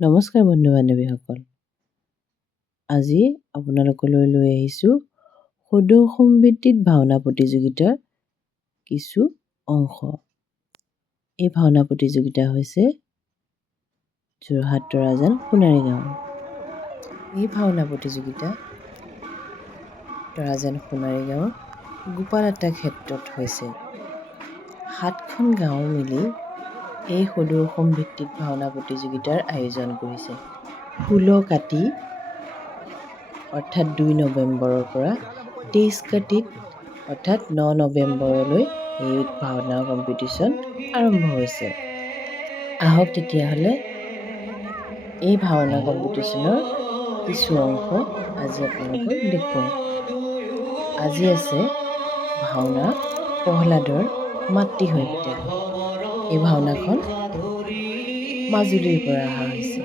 নমস্কাৰ বন্ধু বান্ধৱীসকল। আজি আপোনালোকলৈ লৈ আহিছোঁ সদৌ সমৃদ্ধিত ভাওনা প্ৰতিযোগিতাৰ কিছু অংশ। এই ভাওনা প্ৰতিযোগিতা হৈছে যোৰহাট তৰাজান সোণাৰী গাঁও। এই ভাওনা প্ৰতিযোগিতা তৰাজান সোণাৰী গাঁৱৰ গোপালাটা ক্ষেত্ৰত হৈছে। 7খন গাঁও মিলি এই সদৌ সমৃদ্ধিত ভাওনা প্ৰতিযোগিতাৰ আয়োজন কৰিছে। 16 কাতি অৰ্থাৎ 2 নৱেম্বৰৰ পৰা 23 কাতিত অৰ্থাৎ 9 নৱেম্বৰলৈ এই ভাওনা কম্পিটিশ্যন আৰম্ভ হৈছে। আহক তেতিয়াহ'লে এই ভাওনা কম্পিটিশ্যনৰ কিছু অংশ আজি আপোনালোকক দেখুৱাওঁ। আজি আছে ভাওনা প্ৰহ্লাদৰ মাতৃ হত্যা। এই ভাওনাখন মাজুলীৰ পৰা অহা হৈছে।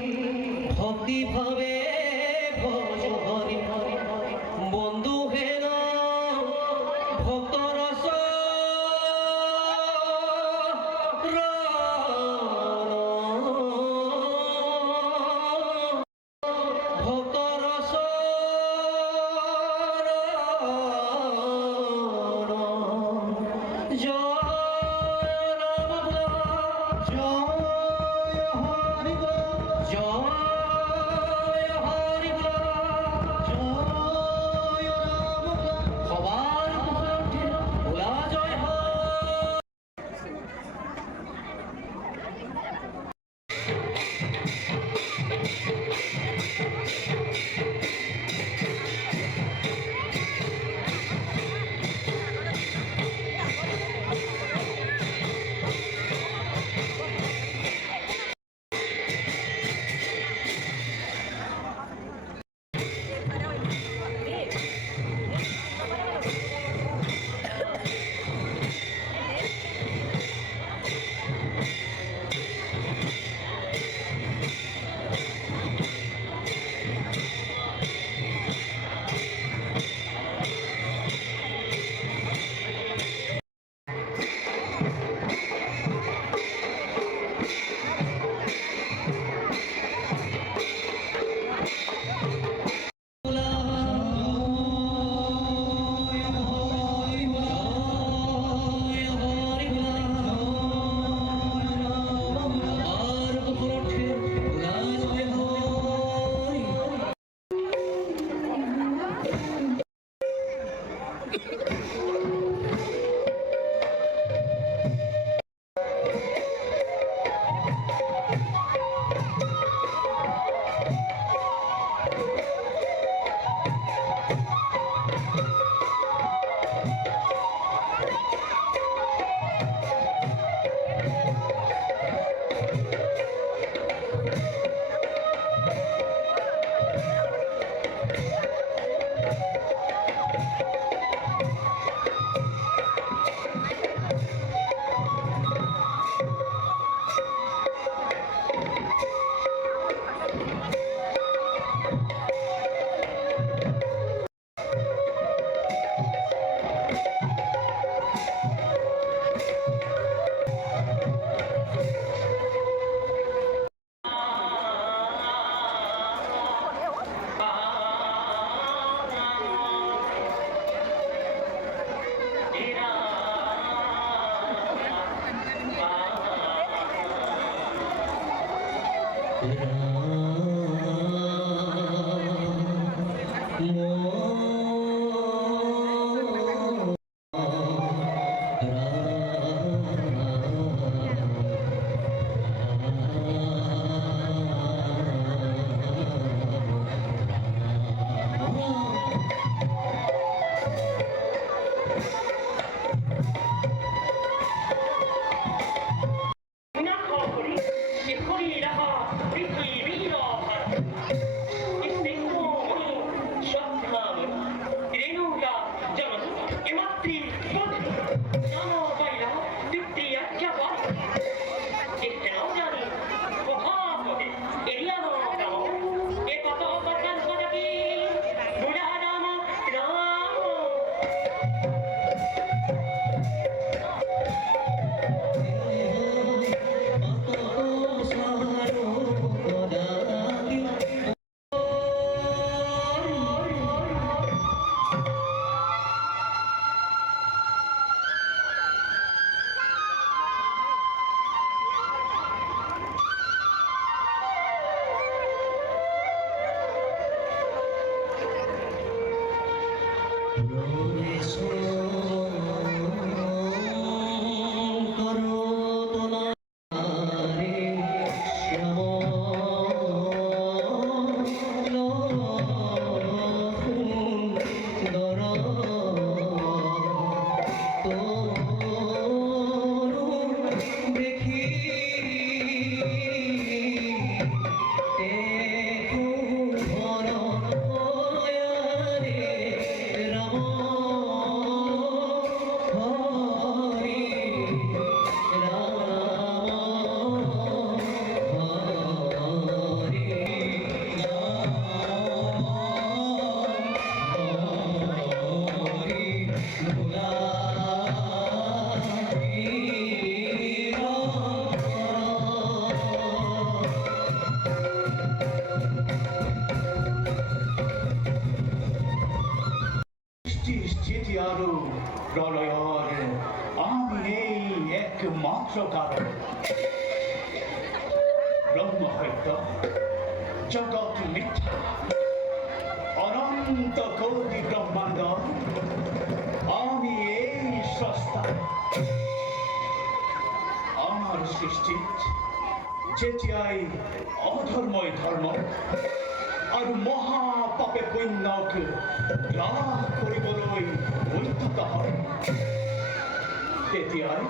আরো প্রলয়ের আমি এই একমাত্র কারণ ব্রহ্ম হইত জগৎ মিথ্যা অনন্ত কোটি ব্রহ্মাণ্ড আমি এই স্রষ্টা আমার সৃষ্টি যেটিয়াই অধর্মই ধর্ম আর মহাপাপে পুণ্যক লাভ করিবলৈ বৈধতা হয় তেতিয়াই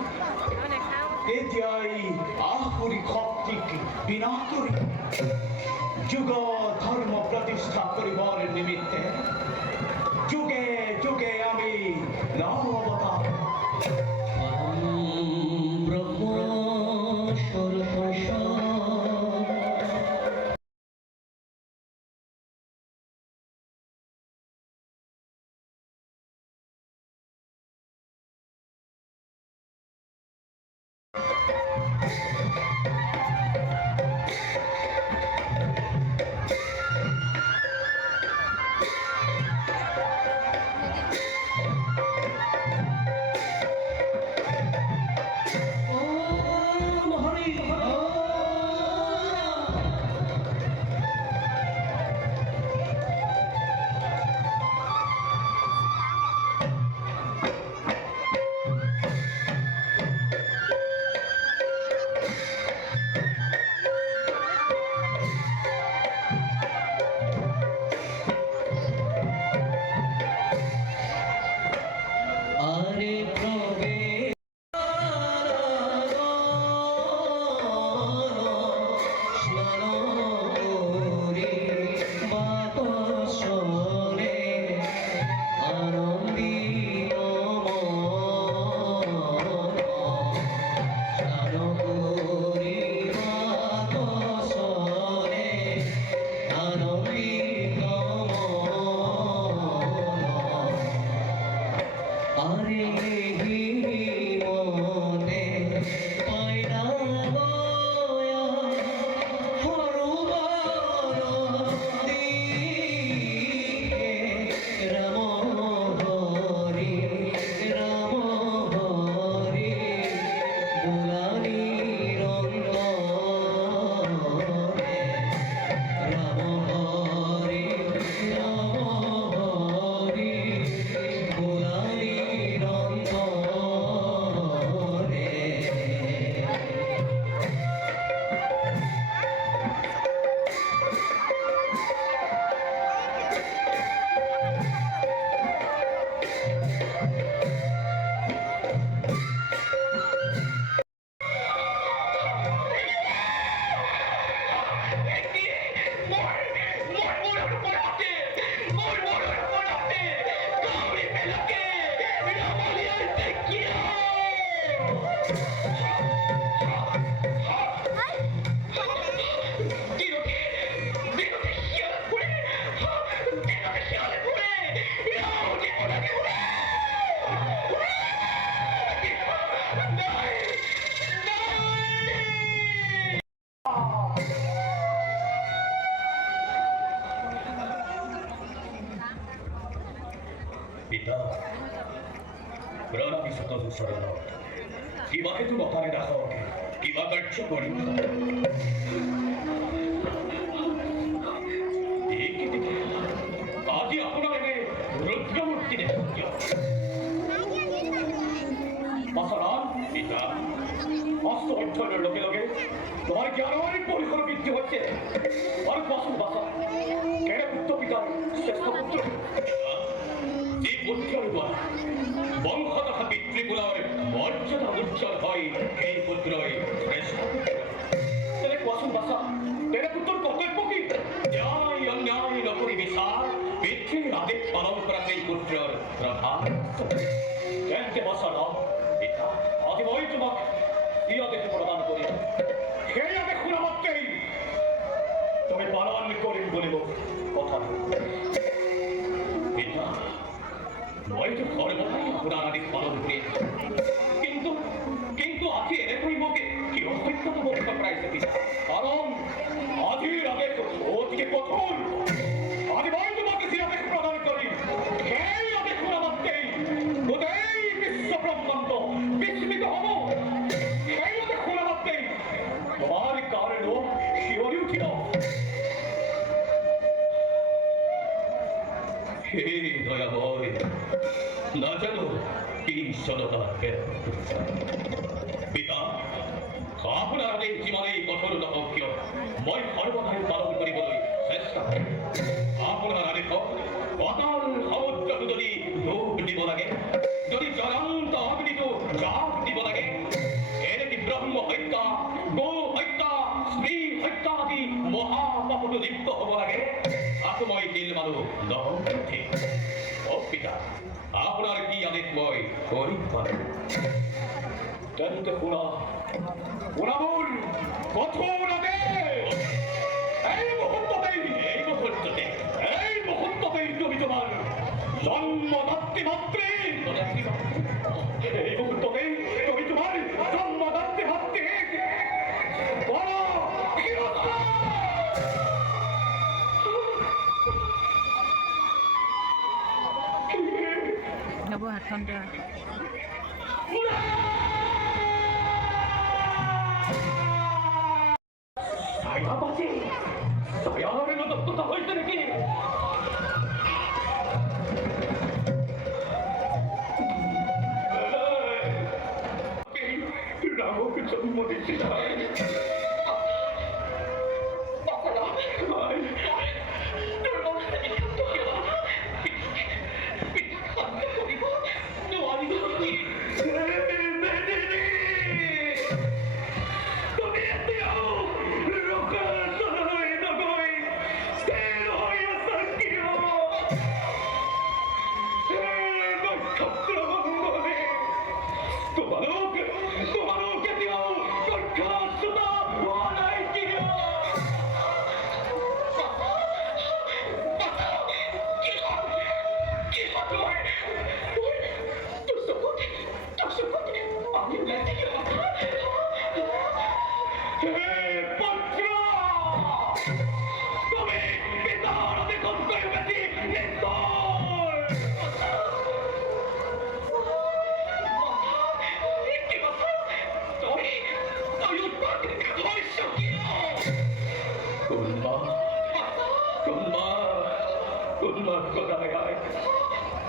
আহুরি শক্তিক বিনা করি যুগ ধর্ম প্রতিষ্ঠা করিবার নিমিত্তে যুগে যুগে আমি নাম অবতার ব্রহ্ম সর্বস্ব পিতা প্ৰণামী শতধু শৰণ কিবাকে তো অপাৰে ৰাখক কিবা কাৰ্য কৰিম আজি আপোনাৰ এনে ৰুদ্ৰমূৰ্তি দেখোন কিয় পাছৰাম পিতা অস্ত অধ্যয়নৰ লগে লগে তোমাৰ জ্ঞানৰ পৰিসৰ বৃদ্ধি হৈছে আৰু কোৱাচোন বাচা কেনে পুত্ৰ পিতাৰ শ্ৰেষ্ঠ পুত্ৰ যে পুত্ৰৰ দ্বাৰা বংশ তথা পিতৃকুলৰ মৰ্যাদা উজ্জ্বল হয় সেই পুত্ৰই শ্ৰেষ্ঠ পুত্ৰ তেনে কোৱাচোন বাচা তেনে পুত্ৰৰ কৰ্তব্য কি ন্যায় অন্যায় নকৰি বিচাৰ পিতৃৰ আদেশ পালন কৰা সেই পুত্ৰৰ প্ৰধান তেন্তে বাচা ন পিতা আজি মই তোমাক এই আদেশ প্ৰদান কৰিম সেই আদেশ শুনা মাত্ৰেই তুমি পালন কৰিম বুলি মোক কথা পিতা মইতো সৰ্বদাই আপোনাৰ আদেশ পালন কৰি কিন্তু আজি এনেকৈ মোক কিয় সত্যতা বক্তা প্ৰাইছে পিতা কাৰণ আজিৰ আদেশ অতিকে কঠোৰ আজি মই তোমাক যি আদেশ প্ৰদান কৰিম সেই আদেশ শুনা মাত্ৰেই হে দয়াময়, না জানো কি সততার পিতা, আপোনাৰ আদেশ যিমানেই কঠোৰ নহওক কিয় মই সৰ্বদাই পালন কৰিবলৈ চেষ্টা কৰিম। আপোনাৰ আদেশক অতল সমুদ্ৰটো যদি ডুব দিব লাগে, যদি জ্বলন্ত অগ্নিটো জাপ দিব লাগে, এনেকে ব্ৰহ্ম হত্যা, গো হত্যা, স্ত্ৰী হত্যা আদি মহাপাপটো লিপ্ত হ'ব লাগে, আকৌ মই দিল মানুহ নহয়। অ পিতা, আপোনাৰ কি আদেশ মই কৰিব পাৰোঁ? তেন্তে শুনা, শুনাবোৰ কঠোৰ আদেশ। এই মুহূৰ্ততেই তুমি তোমাৰ জন্মদাত্ৰী মাতৃ, এই মুহূৰ্ততেই তুমি তোমাৰ জন্মদাত্ৰী মাতৃক বলো যাব হাতখন দিয়া। দক্ষতা হয়েছে নাকি? রামকে জন্ম দিচ্ছি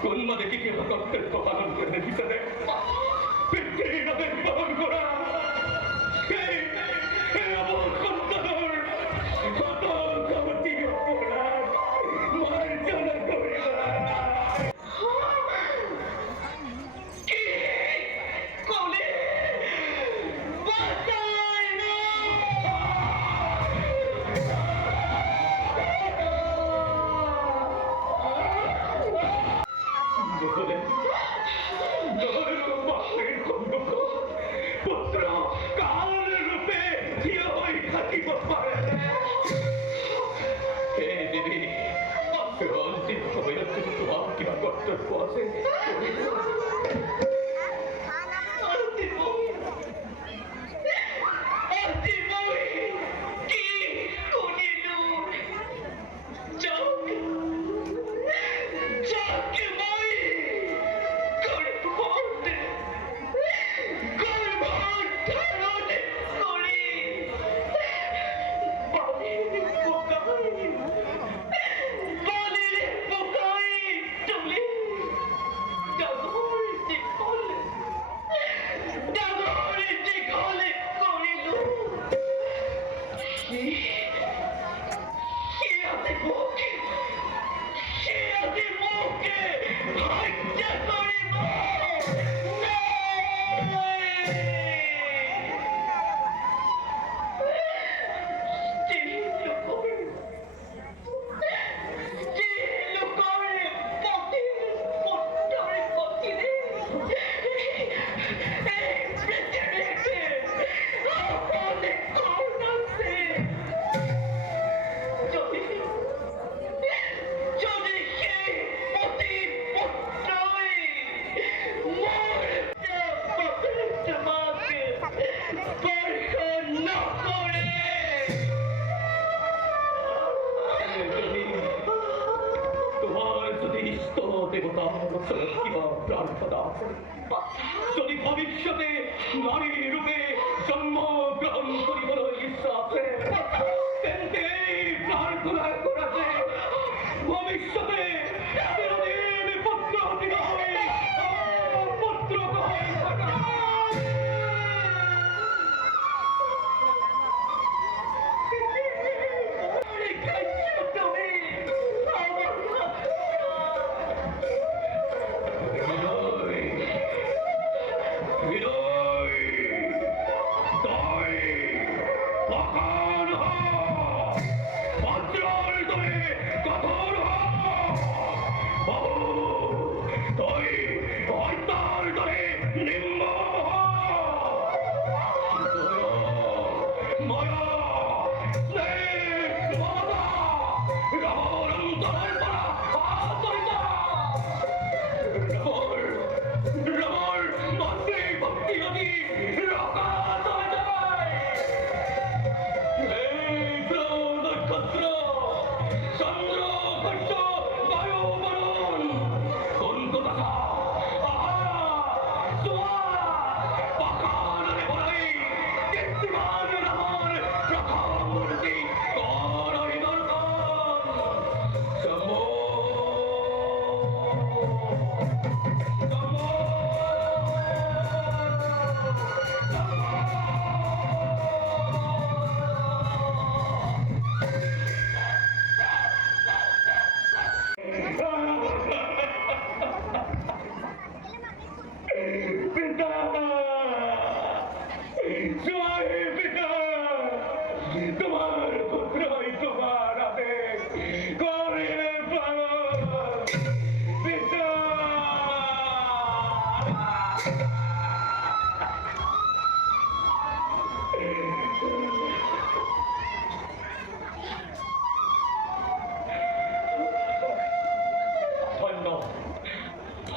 কোনমা দেখি কি কর্তব্য পালন করে দেখিতে পিতৃহীনদের পালন করা আমার সন্তানের কত গতি অপরাধ মার্জনা করে কিবা কর্তব্য আছে যদি ভবিষ্যতে নারী রূপে জন্মগ্রহণ করিবার ইচ্ছা আছে তেন্তে এই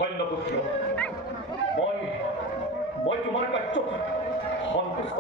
সৈন্যপুত্ৰ মই তোমাৰ কাৰ্যত সন্তুষ্ট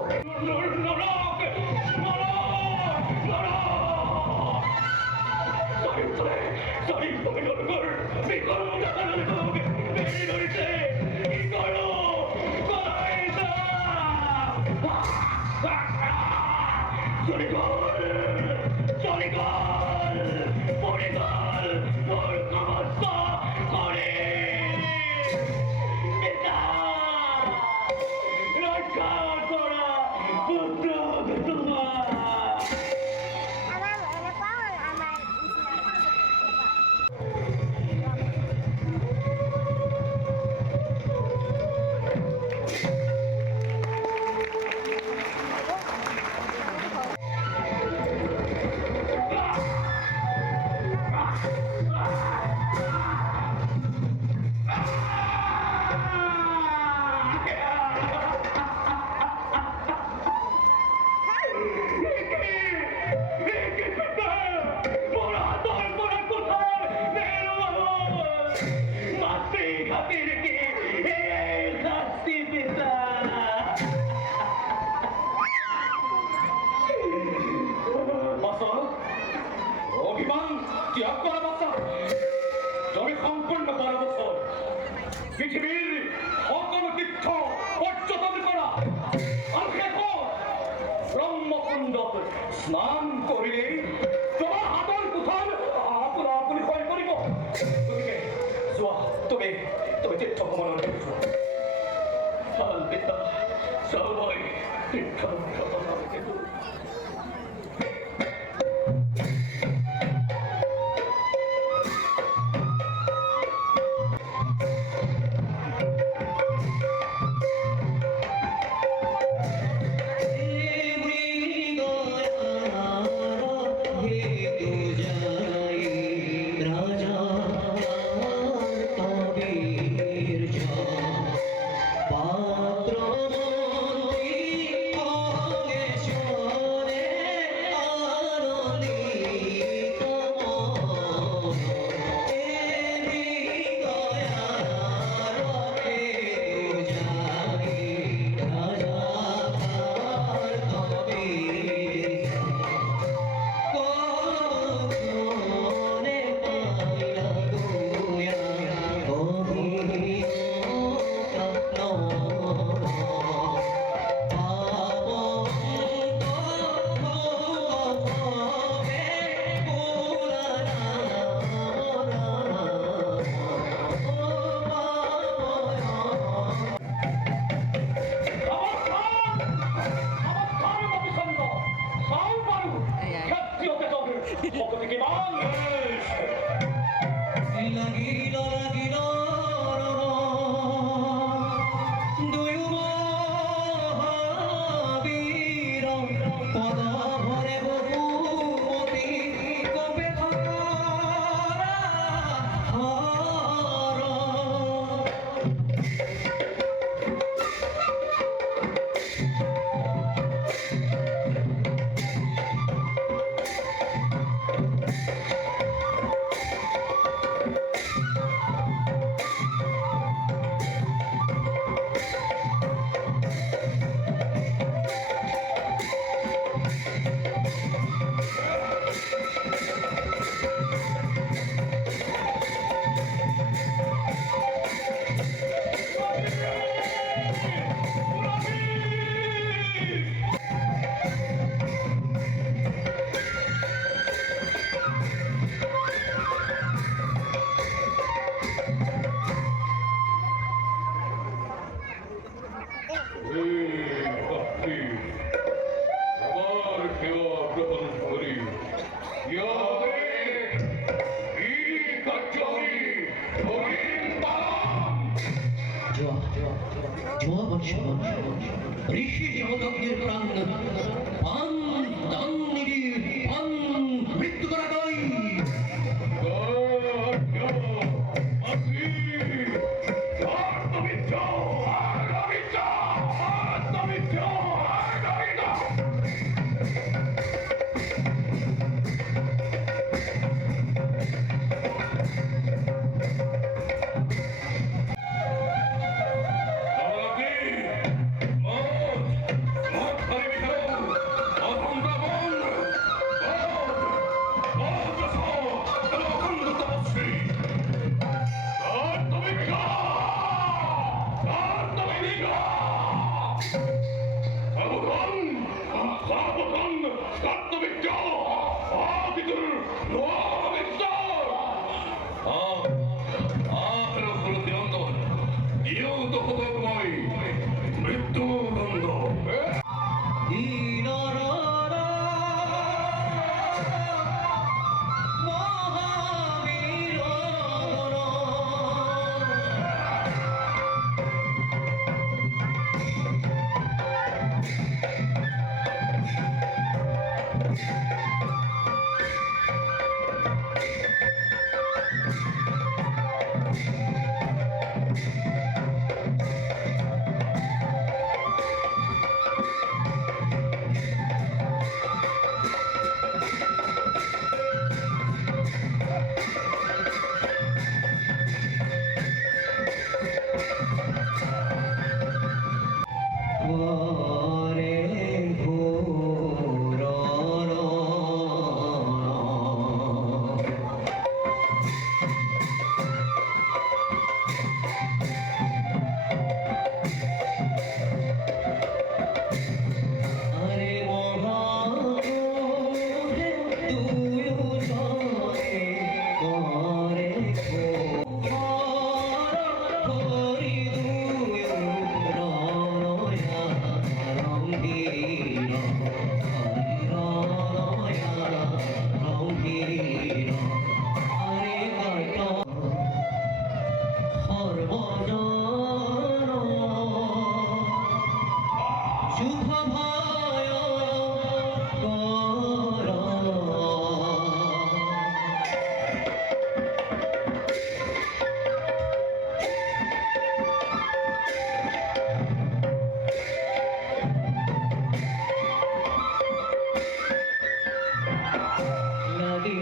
পৃথিৱীৰ সকলো তীৰ্থ পৰ্যটন কৰা আৰু ব্ৰহ্মকুণ্ডত স্নান কৰিলেই তোমাৰ হাতৰ কুঠাৰ আপুনি হৈ পৰিব গতিকে যোৱা তুমি তীৰ্থ ভ্ৰমণৰ পিতা সবাই তীৰ্থ ঋষি জগদগ্নির প্রাণ পান দান নিবিড় পান মৃত্যু করা নয়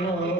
লাগিল